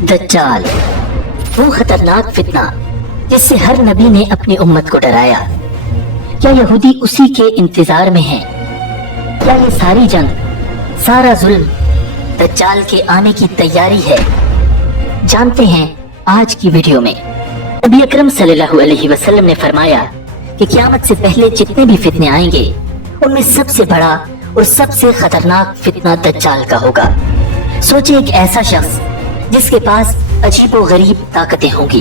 दज्जाल, वो खतरनाक फितना जिससे हर नबी ने अपनी उम्मत को डराया। क्या यहूदी उसी के इंतजार में हैं? क्या ये सारी जंग, सारा जुल्म दज्जाल के आने की तैयारी है? जानते हैं आज की वीडियो में। नबी अकरम सल्लल्लाहु अलैहि वसल्लम ने फरमाया कि क़यामत से पहले जितने भी फितने आएंगे उनमें सबसे बड़ा और सबसे खतरनाक फितना दज्जाल का होगा। सोचिए, एक ऐसा शख्स जिसके पास अजीबो गरीब ताकतें होंगी।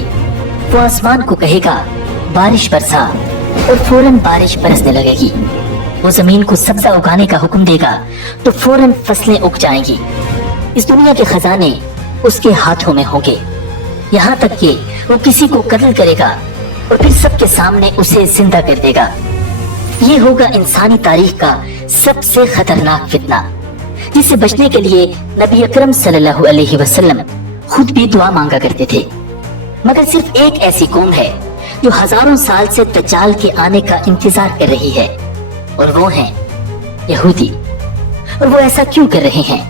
वो आसमान को कहेगा बारिश बरसा और फौरन बारिश बरसने लगेगी। वो जमीन को सब्जा उगाने का हुक्म देगा तो फौरन फसलें उग जाएंगी। इस दुनिया के खजाने उसके हाथों में होंगे। यहाँ तक कि वो किसी को कत्ल करेगा और फिर सबके सामने उसे जिंदा कर देगा। ये होगा इंसानी तारीख का सबसे खतरनाक फितना, जिससे बचने के लिए नबी अकरम सल्लल्लाहु अलैहि वसल्लम खुद भी दुआ मांगा करते थे। मगर सिर्फ एक ऐसी कौम है जो हजारों साल से दज्जाल के आने का इंतजार कर रही है, और वो हैं यहूदी। और वो ऐसा क्यों कर रहे हैं,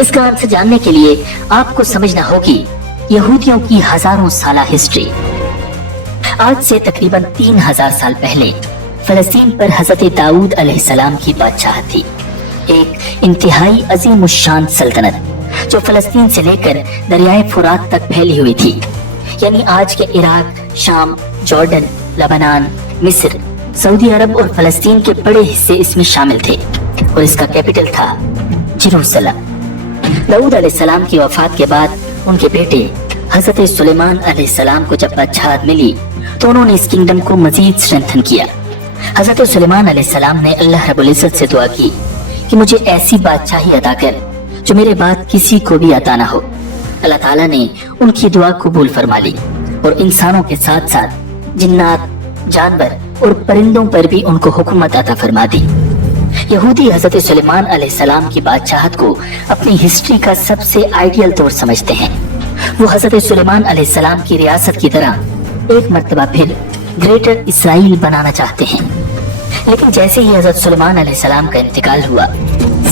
इसका आंसर जानने के लिए आपको समझना होगी यहूदियों की हजारों साला हिस्ट्री। आज से तकरीबन 3000 साल पहले फलस्तीन पर हजरत दाऊद अलैहिस्सलाम की बादशाहत थी। एक इंतहाई अजीम शान सल्तनत जो फलस्तीन से लेकर दरियाए फुरात तक फैली हुई थी। यानी आज के इराक, शाम, जॉर्डन, लबनान, मिस्र, सऊदी अरब और फलस्तीन के बड़े हिस्से इसमें शामिल थे, और इसका कैपिटल था जेरूसलम। दाऊद अलैहिस्सलाम की वफात के बाद उनके बेटे हजरत सुलेमान अलैहिस्सलाम को जब बादशाहत मिली तो उन्होंने इस किंगडम को मजीद स्ट्रेंथन किया। हजरत सुलेमान अलैहिस्सलाम ने अल्लाह रब्बुल इज्जत से दुआ की कि मुझे ऐसी बादशाही अता कर जो मेरे बाद किसी को भी अता ना हो। अल्लाह ताला ने उनकी दुआ कबूल फरमा ली और इंसानों के साथ साथ जिन्नात, जानवर और परिंदों पर भी उनको हुकूमत अता फरमा दी। यहूदी हजरत सुलेमान अलैहिस्सलाम की बादशाहत को अपनी हिस्ट्री का सबसे आइडियल दौर समझते हैं। वो हजरत सुलेमान अलैहिस्सलाम की रियासत की तरह एक मर्तबा फिर ग्रेटर इसराइल बनाना चाहते हैं। लेकिन जैसे ही हजरत सुलेमान अलैहिस्सलाम का इंतकाल हुआ,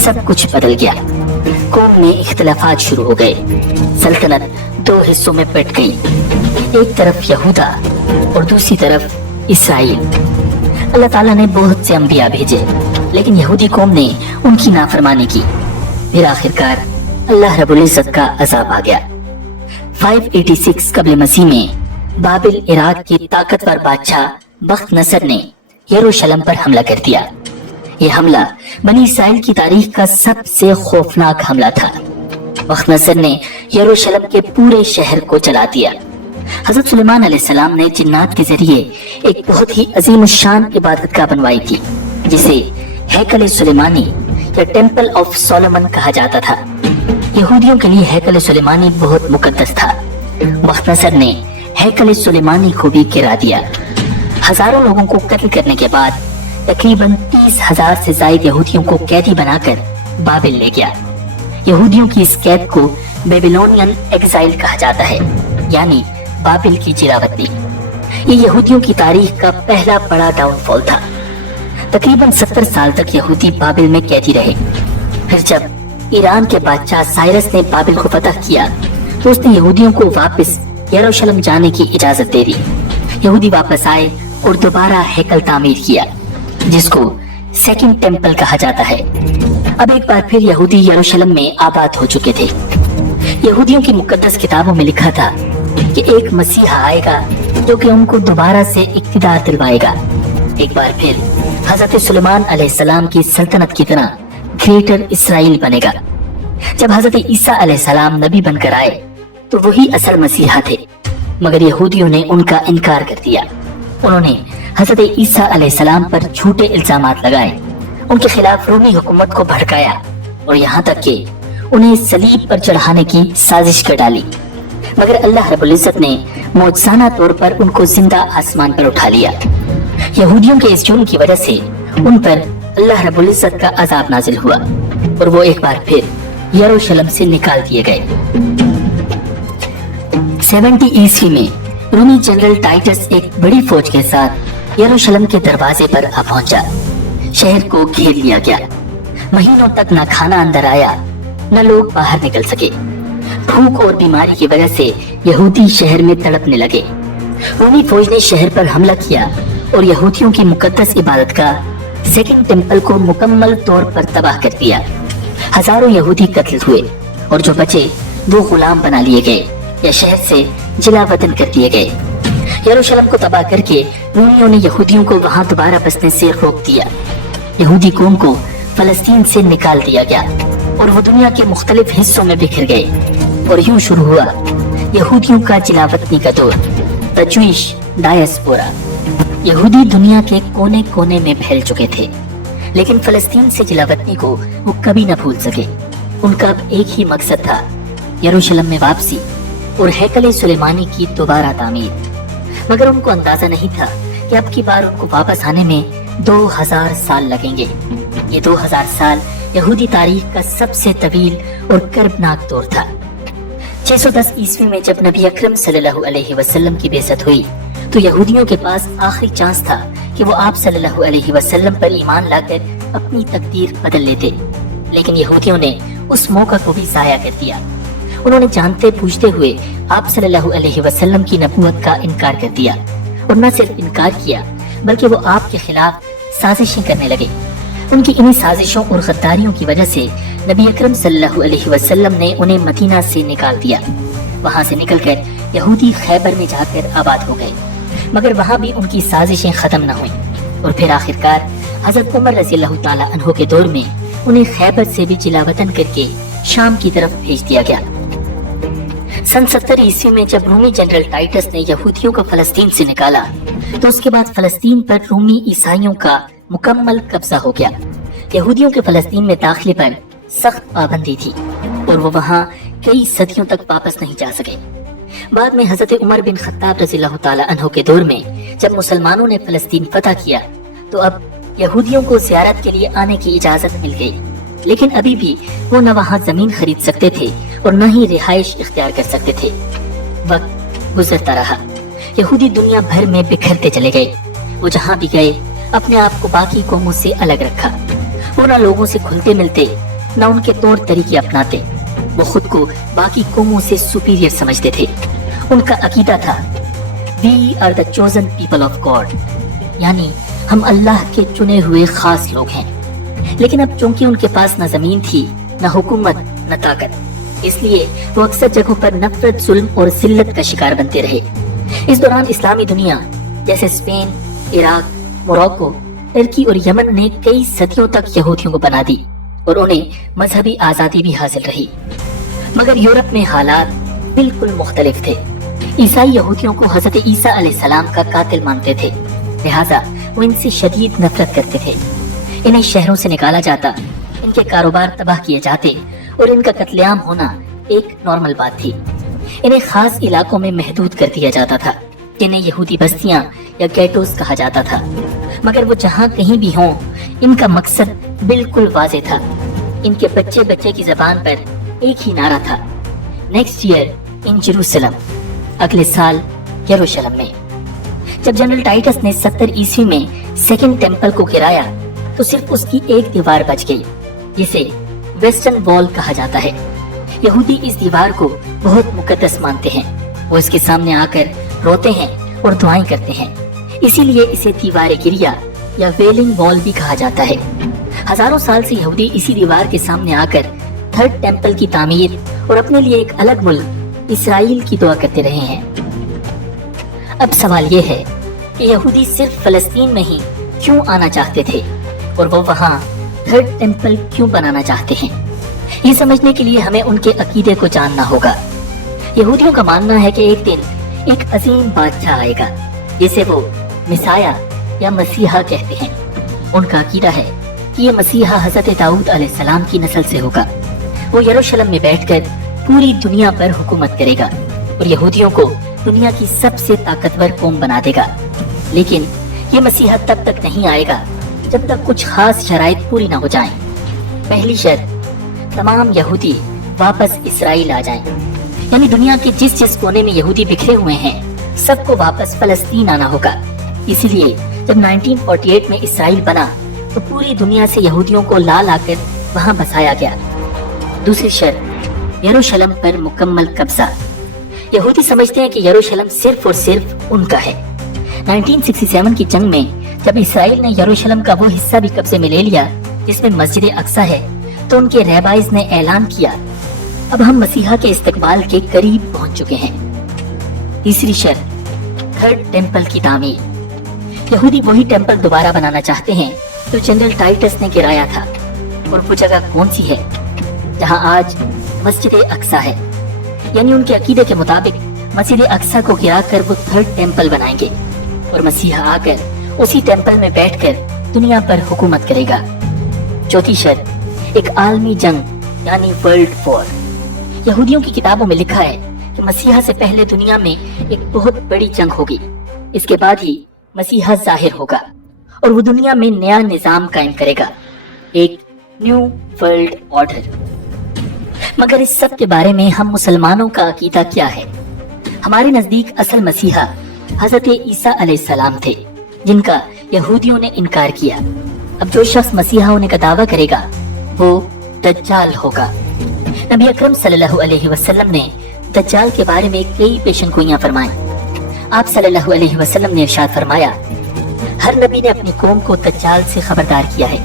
सब कुछ बदल गया। कौम में इख्तिलाफात शुरू हो गए। सल्तनत दो हिस्सों में बट गई, एक तरफ यहूदा और दूसरी तरफ इसराइल। अल्लाह ताला ने बहुत से अंबिया भेजे, लेकिन यहूदी कौम ने उनकी नाफरमानी की। फिर आखिरकार अल्लाह रब्बुल इज्जत का अजाब आ गया। 586 कबल मसीह में बाबिल इराक की ताकतवर बादशाह बख्त नसर ने यरूशलेम पर हमला कर दिया। यह हमला बनी इस्राइल की तारीख का सबसे खौफनाक हमला था। बख्त नसर ने यरूशलेम के पूरे शहर को जला दिया। हजरत सुलेमान अलैहिस्सलाम ने जिन्नात के जरिए एक बहुत ही अजीम शान इबादतगाह बनवाई थी, जिसे हैकल सुलेमानी या टेम्पल ऑफ सोलोमन कहा जाता था। यहूदियों के लिए हैकल सुलेमानी बहुत मुकद्दस था। बख्त नसर ने हैकल सुलेमानी को भी गिरा दिया। हजारों लोगों को कत्ल करने के बाद तकरीबन 30,000 से ज्यादा यहूदियों को कैदी बनाकर बाबिल ले गया। यहूदियों की इस कैद को बेबीलोनियन एग्जाइल कहा जाता है, यानी बाबिल की जिरावती। ये यहूदियों की तारीख का पहला बड़ा डाउनफॉल था। तकरीबन 70 साल तक यहूदी बाबिल में कैदी रहे। फिर जब ईरान के बादशाह साइरस ने बाबिल को फतह किया तो उसने यहूदियों को वापस यरूशलेम जाने की इजाजत दे दी। यहूदी वापस आए और दोबारा हैकल तामीर किया, जिसको सेकंड टेम्पल कहा जाता है। अब एक बार फिर यहूदी यरूशलेम में आबाद हो चुके थे। यहूदियों की मुकद्दस किताबों में लिखा था कि एक मसीहा आएगा जो कि उनको दोबारा से इक्तिदार दिलवाएगा। एक बार फिर हजरत सुलेमान अलैहिस्सलाम की सल्तनत की तरह ग्रेटर इसराइल बनेगा। जब हजरत ईसा अलैहिस्सलाम नबी बनकर आए तो वही असल मसीहा थे, मगर यहूदियों ने उनका इनकार कर दिया। उन्होंने हजरत ईसा अलैहिस्सलाम पर झूठे इल्जामात लगाए, उनके खिलाफ रोमी हुकूमत को भड़काया और यहाँ तक कि उन्हें सलीब पर चढ़ाने की साजिश कर डाली। मगर अल्लाह रब्बुल इज्जत ने मौजज़ाना तौर पर उनको जिंदा आसमान पर उठा लिया। यहूदियों के इस जुर्म की वजह से उन पर अल्लाह रब्बुल इज्जत का अजाब नाजिल हुआ और वो एक बार फिर यरूशलेम से निकाल दिए गए। 70 ईस्वी में रोमी जनरल टाइटस एक बड़ी फौज के साथ यरूशलेम के दरवाजे पर आ पहुंचा। शहर को घेर लिया गया। महीनों तक न खाना अंदर आया, न लोग बाहर निकल सके। भूख और बीमारी की वजह से यहूदी शहर में तड़पने लगे। रोमी फौज ने शहर पर हमला किया और यहूदियों की मुकद्दस इबादत का सेकंड टेम्पल को मुकम्मल तौर पर तबाह कर दिया। हजारों यहूदी कत्ल हुए और जो बचे वो गुलाम बना लिए गए या शहर से जिला वतन कर दिए गए। यरूशलेम को तबाह करके रोमियों ने यहूदियों को वहां दोबारा बसने से रोक दिया। यहूदी कौम को फलस्तीन से निकाल दिया गया और वो दुनिया के मुख्तलिफ हिस्सों में बिखर गए और यूं शुरू हुआ यहूदियों का जिलावतनी का दौर, द ज्यूइश डायस्पोरा। यहूदी दुनिया के कोने कोने में फैल चुके थे, लेकिन फलस्तीन से जिलावतनी को वो कभी न भूल सके। उनका अब एक ही मकसद था, यरूशलेम में वापसी और हैकल सुलेमानी की दोबारा तामीर। मगर उनको अंदाजा नहीं था कि अब की बार उनको वापस आने में 2000 साल लगेंगे। ये 2000 साल यहूदी तारीख का सबसे तवील और कर्बनाक दौर था। 610 ईस्वी में जब नबी अकरम सल्लल्लाहु अलैहि वसल्लम की बेइज्जत हुई तो यहूदियों के पास आखिरी चांस था कि वो आप सल्लल्लाहु अलैहि वसल्लम पर ईमान लाकर अपनी तकदीर बदल लेते, लेकिन यहूदियों ने उस मौका को भी जाया कर दिया। उन्होंने जानते पूछते हुए आप सल्लल्लाहु अलैहि वसल्लम की नबूवत का इनकार कर दिया और न सिर्फ इनकार किया बल्कि वो आपके खिलाफ साजिशें करने लगे। उनकी इन्हीं साजिशों और गद्दारियों की वजह से नबी अकरम सल्लल्लाहु अलैहि वसल्लम ने उन्हें मदीना से निकाल दिया। वहां से निकलकर यहूदी खैबर में जाकर आबाद हो गए, मगर वहां भी उनकी साजिशें खत्म न हुई और फिर आखिरकार हजरत उमर रज़ियल्लाहु ताला अन्हु के दौर में उन्हें खैबर से भी जिलावतन करके शाम की तरफ भेज दिया गया। सन 70 ईस्वी में जब रोमी जनरल टाइटस ने यहूदियों को फलस्तीन से निकाला तो उसके बाद फलस्तीन पर रोमी ईसाइयों का मुकम्मल कब्जा हो गया। यहूदियों के फलस्तीन में दाखिले पर सख्त पाबंदी थी और वो वहाँ कई सदियों तक वापस नहीं जा सके। बाद में हजरत उमर बिन खत्ताब रज़ियल्लाहु ताला अन्हु के दौर में जब मुसलमानों ने फलस्तीन फतह किया तो अब यहूदियों को ज़ियारत के लिए आने की इजाजत मिल गई, लेकिन अभी भी वो न वहाँ जमीन खरीद सकते थे और न ही रिहाइश इख्तियार कर सकते थे। वक्त गुजरता रहा, यहूदी दुनिया भर में बिखरते चले गए। वो जहाँ भी गए अपने आप को बाकी कौमों से अलग रखा। वो न लोगों से घुलते मिलते न उनके तौर तरीके अपनाते। वो खुद को बाकी कौमों से सुपीरियर समझते थे। उनका अकीदा था we are the chosen people of God, यानी हम अल्लाह के चुने हुए खास लोग हैं। लेकिन अब चूंकि उनके पास न जमीन थी, न हुकूमत, न ताकत, इसलिए वो अक्सर जगहों पर नफरत, जुल्म और जिल्लत का शिकार बनते रहे। इस दौरान इस्लामी दुनिया जैसे स्पेन, इराक, मोरक्को, तुर्की और यमन ने कई सदियों तक यहूदियों को बना दी और उन्हें मजहबी आजादी भी हासिल रही। मगर यूरोप में हालात बिल्कुल मुख्तलिफ थे। ईसाई यहूदियों को हजरत ईसा अलैहिस्सलाम का कातिल मानते थे, लिहाजा वो इनसे शदीद नफरत करते थे। इन्हें शहरों से निकाला जाता, इनके कारोबार तबाह किए जाते और इनका कत्लेआम होना एक नॉर्मल बात थी। इन्हें खास इलाकों में महदूद कर दिया जाता था, जिन्हें यहूदी बस्तियां या गेटोस कहा जाता था। मगर वो जहाँ कहीं भी हों, इनका मकसद बिल्कुल वाज़ेह था। इनके बच्चे बच्चे की जबान पर एक ही नारा था, नेक्स्ट ईयर इन जेरूसलम, अगले साल यरूशलेम में। जब जनरल टाइटस ने 70 ईस्वी में सेकंड टेम्पल को गिराया तो सिर्फ उसकी एक दीवार बच गई, जिसे वेस्टर्न वॉल कहा जाता है। यहूदी इस दीवार को बहुत मुकद्दस मानते हैं। वो इसके सामने आकर रोते हैं और दुआएं करते हैं, इसीलिए इसे दीवार गिरिया या वेलिंग वॉल भी कहा जाता है। हजारों साल से यहूदी इसी दीवार के सामने आकर थर्ड टेम्पल की तामीर और अपने लिए एक अलग मुल्क इसराइल की दुआ करते रहे हैं। अब सवाल ये है कि यहूदी सिर्फ फलस्तीन में ही क्यों आना चाहते थे और वो वहाँ थर्ड टेम्पल क्यों बनाना चाहते हैं। ये समझने के लिए हमें उनके अकीदे को जानना होगा। यहूदियों का मानना है कि एक दिन एक अजीम बादशाह आएगा, जिसे वो मिसाया या मसीहा कहते हैं। उनका अकीदा है कि ये मसीहा हजरत दाऊद अलैहिस्सलाम की नस्ल से होगा। वो यरूशलेम में बैठकर पूरी दुनिया पर हुकूमत करेगा और यहूदियों को दुनिया की सबसे ताकतवर कौम बना देगा। लेकिन ये मसीहा तब तक नहीं आएगा जब तक कुछ खास शराइत पूरी ना हो जाएं। पहली शर्त, तमाम यहूदी वापस इसराइल आ जाएं, यानी दुनिया के जिस जिस कोने में यहूदी बिखरे हुए हैं सबको वापस फलस्तीन आना होगा। इसीलिए जब 1948 में इसराइल बना तो पूरी दुनिया से यहूदियों को ला लाकर वहां बसाया गया। दूसरी शर्त, यरूशलेम पर मुकम्मल कब्जा। यहूदी समझते हैं कि यरूशलेम सिर्फ और सिर्फ उनका है। 1967 की जंग में जब इसराइल ने यरूशलेम का वो हिस्सा भी कब्जे में ले लिया जिसमें मस्जिद अक्सा है, तो उनके रैबाइज ने ऐलान किया, अब हम मसीहा के इस्तकबाल के करीब पहुंच चुके हैं। तीसरी शर्त, थर्ड टेम्पल की तामीर। यहूदी वही टेम्पल दोबारा बनाना चाहते हैं जो जनरल टाइटस ने गिराया था। और वो जगह कौन सी है? जहां आज मस्जिद अक्सा है। यानी उनके अकीदे के मुताबिक मस्जिद अक्सा को गिराकर वो थर्ड टेम्पल बनाएंगे और मसीहा आकर उसी टेम्पल में बैठकर दुनिया पर हुकूमत करेगा। चौथी शर्त, एक आलमी जंग यानी वर्ल्ड वॉर। यहूदियों की किताबों में लिखा है कि मसीहा से पहले दुनिया में एक बहुत बड़ी जंग होगी। इसके बाद ही मसीहा जाहिर होगा और वो दुनिया में नया निजाम कायम करेगा, एक न्यू वर्ल्ड ऑर्डर। मगर इस सब के बारे में हम मुसलमानों का अकीदा क्या है? हमारे नजदीक असल मसीहा हजरत ईसा अलैहिस्सलाम थे, जिनका यहूदियों ने इनकार किया। अब जो शख्स मसीहा होने का दावा करेगा वो दज्जाल होगा। नबी अकरम सल्लल्लाहु अलैहि वसल्लम ने दज्जाल के बारे में कई पेशनगोइयां फरमाई। आप सल्लल्लाहु अलैहि वसल्लम ने इरशाद फरमाया, हर नबी ने अपनी कौम को दज्जाल से खबरदार किया है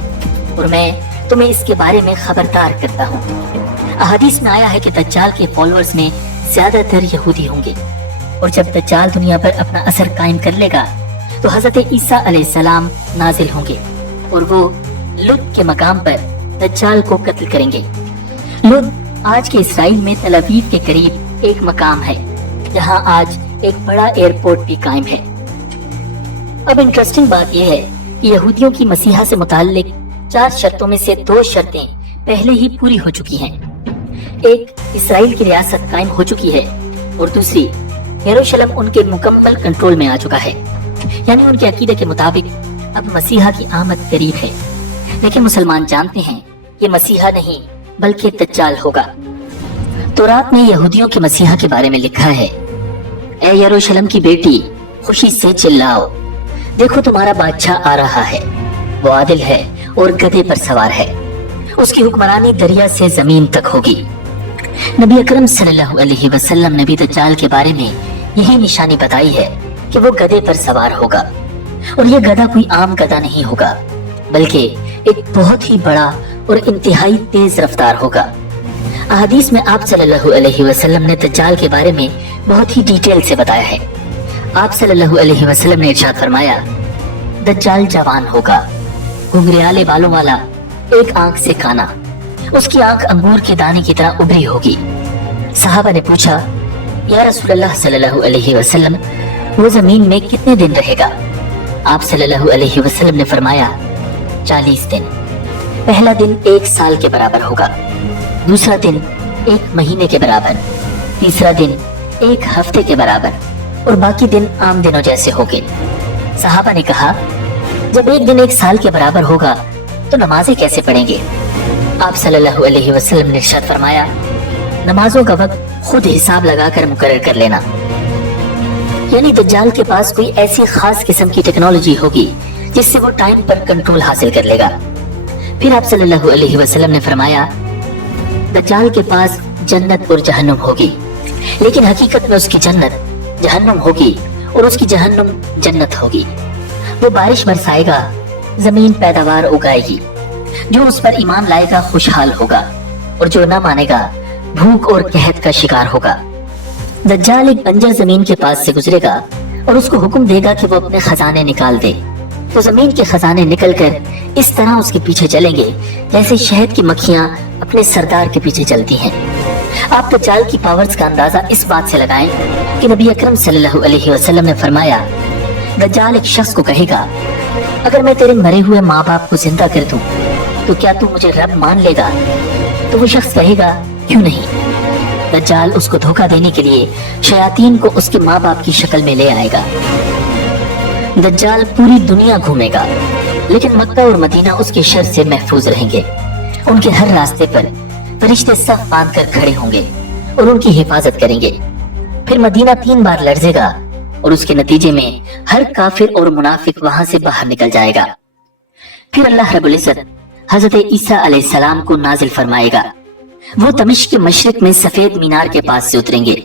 और मैं तुम्हें इसके बारे में खबरदार करता हूँ। अहादीस में आया है कि दज्जाल के फॉलोअर्स में ज्यादातर यहूदी होंगे और जब दज्जाल दुनिया पर अपना असर कायम कर लेगा तो हजरत ईसा अलैहिस्सलाम नाजिल होंगे और वो लुद के मकाम पर दज्जाल को कत्ल करेंगे। लुद आज के इसराइल में तल अवीव के करीब एक मकाम है जहाँ आज एक बड़ा एयरपोर्ट भी कायम है। अब इंटरेस्टिंग बात यह है कि यहूदियों की मसीहा से मुताल्लिक 4 शर्तों में से 2 शर्तें पहले ही पूरी हो चुकी हैं। एक, इसराइल की रियासत कायम हो चुकी है और दूसरी, यरूशलेम उनके मुकम्मल कंट्रोल में आ चुका है। यानी उनके अकीदे के मुताबिक अब मसीहा की आमद करीब है। लेकिन मुसलमान जानते हैं ये मसीहा नहीं बल्कि दज्जाल होगा। तौरात में यहूदियों के मसीहा के बारे में लिखा है, ए यरूशलेम की बेटी, खुशी से चिल्लाओ, देखो तुम्हारा बादशाह आ रहा है, वो आदिल है और गधे पर सवार है, उसकी हुक्मरानी दरिया से जमीन तक होगी। नबी अकरम सल्लल्लाहु अलैहि वसल्लम ने भी दज्जाल के बारे में यही निशानी बताई है कि वो गधे पर सवार होगा और ये गधा कोई आम गधा नहीं होगा बल्कि एक बहुत ही बड़ा और इंतहाई तेज रफ्तार होगा। अहादीस में आप सल्लल्लाहु अलैहि वसल्लम ने दज्जाल के बारे में बहुत ही डिटेल से बताया है। आप सल्लल्लाहु अलैहि वसल्लम ने इरशाद फरमाया, दज्जाल जवान होगा, घुंघराले बालों वाला, एक आंख से काना, उसकी आंख अंगूर के दाने की तरह उभरी होगी। सहाबा ने पूछा, या रसूलल्लाह सल्लल्लाहु अलैहि वसल्लम, वो जमीन में कितने दिन रहेगा? आप सल्लल्लाहु अलैहि वसल्लम ने फरमाया, 40 दिन। पहला दिन 1 साल के बराबर होगा, दूसरा दिन 1 महीने के बराबर, तीसरा दिन 1 हफ्ते के बराबर और बाकी दिन आम दिनों जैसे होंगे। सहाबा ने कहा, जब एक दिन 1 साल के बराबर होगा तो नमाजें कैसे पढ़ेंगे? आप सल्लल्लाहु अलैहि वसल्लम ने इरशाद फरमाया, नमाजों का वक्त खुद हिसाब लगाकर मुकर्रर कर लेना। यानी दज्जाल के पास कोई ऐसी खास किस्म की टेक्नोलॉजी होगी जिससे वो टाइम पर कंट्रोल हासिल कर लेगा। फिर आप सल्लल्लाहु अलैहि वसल्लम ने फरमाया, दज्जाल के पास जन्नत और जहन्नुम होगी, लेकिन हकीकत में उसकी जन्नत जहन्नुम होगी और उसकी जहन्नुम जन्नत होगी। वो बारिश बरसाएगा, जमीन पैदावार उगाएगी, जो उस पर ईमान लाएगा खुशहाल होगा और जो न मानेगा भूख और कहत का शिकार होगा। दज्जाल एक बंजर जमीन के पास से गुजरेगा और उसको हुक्म देगा कि वो अपने खजाने निकाल दे, तो जमीन के खजाने निकलकर इस तरह उसके पीछे चलेंगे जैसे शहद की मक्खियां अपने सरदार के पीछे चलती हैं। आप दज्जाल की पावर्स का अंदाजा इस बात से लगाएं कि नबी अकरम सल्लल्लाहु अलैहि वसल्लम ने फरमाया, दज्जाल एक शख्स को कहेगा, अगर मैं तेरे मरे हुए माँ बाप को जिंदा कर दूं तो क्या तू मुझे रब मान लेगा? तो वो शख्स कहेगा, क्यों नहीं। दज्जाल उसको धोखा देने के लिए शयातीन को उसके माँ बाप की शक्ल में ले आएगा। दज्जाल पूरी दुनिया घूमेगा, लेकिन मक्का और मदीना उसके शर से महफूज रहेंगे। उनके हर रास्ते पर फरिश्ते सफ बांध कर खड़े होंगे और उनकी हिफाजत करेंगे। फिर मदीना 3 बार लर्जेगा और उसके नतीजे में हर काफिर और मुनाफिक वहां से बाहर निकल जाएगा। फिर अल्लाह रब्बुल इज्जत हजरत ईसा अलैहिस्सलाम को नाजिल फरमाएगा। वो दमिश्क के मशरिक में सफेद मीनार के पास से उतरेंगे,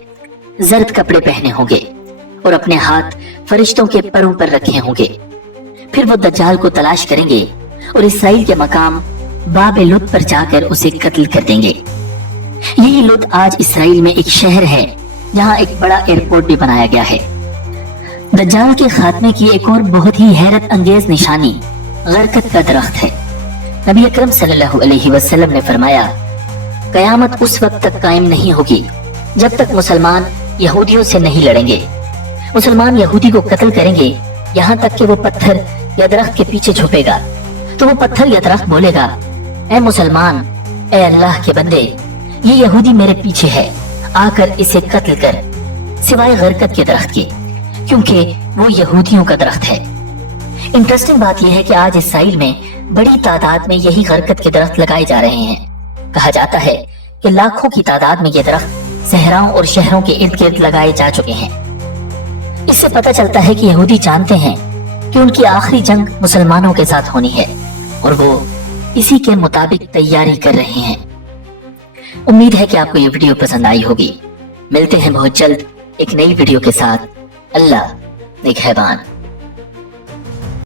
जर्द कपड़े पहने होंगे और अपने हाथ फरिश्तों के परों पर रखे होंगे। फिर वो दज्जाल को तलाश करेंगे और इसराइल के मकाम बाब लुद पर जाकर उसे कत्ल कर देंगे। यही लुद आज इसराइल में एक शहर है जहाँ एक बड़ा एयरपोर्ट भी बनाया गया है। दज्जाल के खात्मे की एक और बहुत ही हैरत अंगेज निशानी गरकत का दरख्त है। नबी अकरम सल्लल्लाहु अलैहि वसल्लम ने फरमाया, कयामत उस वक्त तक कायम नहीं होगी जब तक मुसलमान यहूदियों से नहीं लड़ेंगे। मुसलमान यहूदी को कत्ल करेंगे यहाँ तक कि वो पत्थर या दरख्त के पीछे छुपेगा, तो वो पत्थर या दरख्त बोलेगा, ऐ मुसलमान, ऐ अल्लाह के बंदे, ये यहूदी मेरे पीछे है, आकर इसे कत्ल कर, सिवाय गरकत के दरख्त के, क्योंकि वो यहूदियों का दरख्त है। इंटरेस्टिंग बात यह है कि आज इसराइल में बड़ी तादाद में यही गरकत के दरख्त लगाए जा रहे हैं। कहा जाता है कि लाखों की तादाद में ये दरख्त सहराओं और शहरों के इर्द गिर्द लगाए जा चुके हैं। इससे पता चलता है कि यहूदी जानते हैं कि उनकी आखिरी जंग मुसलमानों के साथ होनी है और वो इसी के मुताबिक तैयारी कर रहे हैं। उम्मीद है कि आपको ये वीडियो पसंद आई होगी। मिलते हैं बहुत जल्द एक नई वीडियो के साथ। अल्लाह निगहबान।